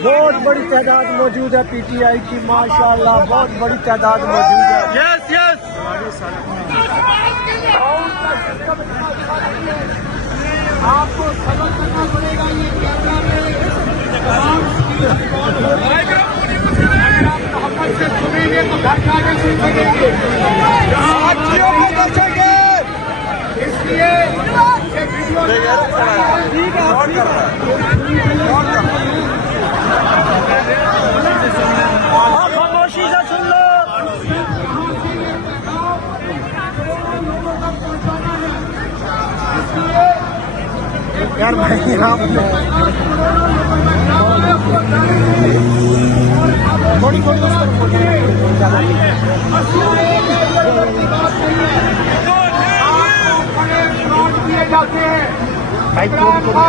बहुत बड़ी तादाद मौजूद है पीटीआई की, माशाल्लाह बहुत बड़ी तादाद मौजूद है। यस यस आपको सबक करना पड़ेगा ये कैमरा में मोहब्बत से सुनेंगे तो घर जाके सीखेंगे, इसलिए ये वीडियो खामोशी से सुन लो यार भाई, आप थोड़ी थोड़ी किए जाते हैं भाई थोड़ी थोड़ा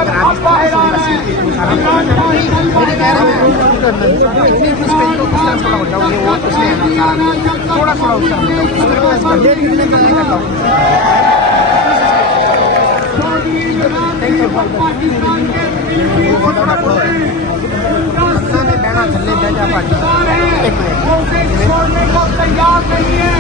छोड़ने को तैयार नहीं है।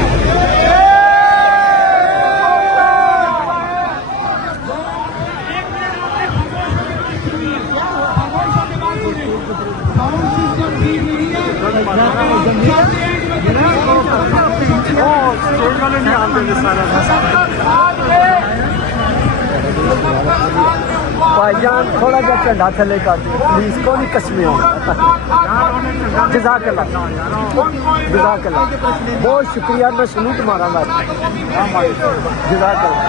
भाईजान थोड़ा सा झंडा थले कर दो प्लीज, कौन कसमें हो। जज़ाकल्लाह जज़ाकल्लाह, बहुत शुक्रिया, मैं सलूट मारांगा। जज़ाकल्लाह।